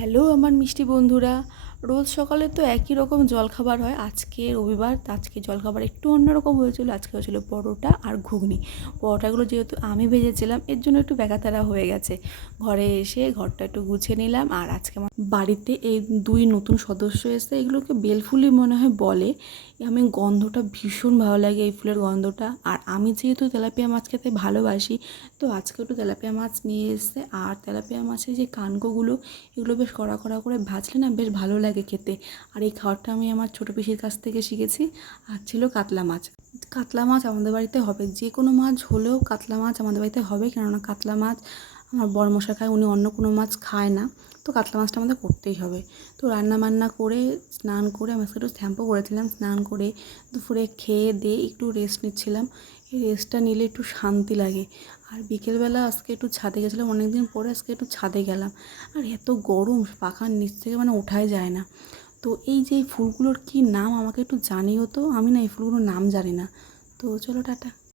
Hello আমার মিষ্টি বন্ধুরা। রোজ সকালে তো একই রকম জলখাবার হয়, আজকে রবিবার তো আজকে জলখাবার একটু অন্যরকম হয়েছিল। আজকে হয়েছিল পরোটা আর ঘুগনি। পরোটাগুলো যেহেতু আমি ভেজেছিলাম এর জন্য একটু ব্যাকাতারা হয়ে গেছে। ঘরে এসে ঘরটা একটু গুছিয়ে নিলাম। আর আজকে আমার বাড়িতে এই দুই নতুন সদস্য এসে, এগুলোকে বেলফুলি মনে হয় বলে। আমি গন্ধটা ভীষণ ভালো লাগে, এই ফুলের গন্ধটা। আর আমি যেহেতু তেলাপিয়া মাছ খেতে ভালোবাসি, তো আজকে একটু তেলাপিয়া মাছ নিয়ে এসেছে। আর তেলাপিয়া মাছের যে কানকোগুলো, এগুলো বেশ কড়া কড়া করে ভাজলে না বেশ ভালো লাগে খেতে। আর এই খাবারটা আমি আমার ছোটো পিসির কাছ থেকে শিখেছি। আর ছিল কাতলা মাছ। কাতলা মাছ আমাদের বাড়িতে হবে, যে কোনো মাছ হলেও কাতলা মাছ আমাদের বাড়িতে হবে, কেননা কাতলা মাছ আমার বড়মশাই খায়, উনি অন্য কোনো মাছ খায় না। তো কাতলা মাছটা আমাদের করতেই হবে। তো রান্না বান্না করে স্নান করে আমি একটু শ্যাম্পু করেছিলাম, স্নান করে দুপুরে খেয়ে দিয়ে একটু রেস্ট নিচ্ছিলাম। এই রেস্টটা নিলে একটু শান্তি লাগে। আর বিকেলবেলা আজকে একটু ছাদে গেছিলাম, অনেকদিন পরে আজকে একটু ছাদে গেলাম। আর এত গরম, পাখার নিচ থেকে ওঠাই যায় না। তো এই যে ফুলগুলোর কী নাম আমাকে একটু জানিও তো, আমি না এই ফুলগুলোর নাম জানি না। তো চলো টাটা।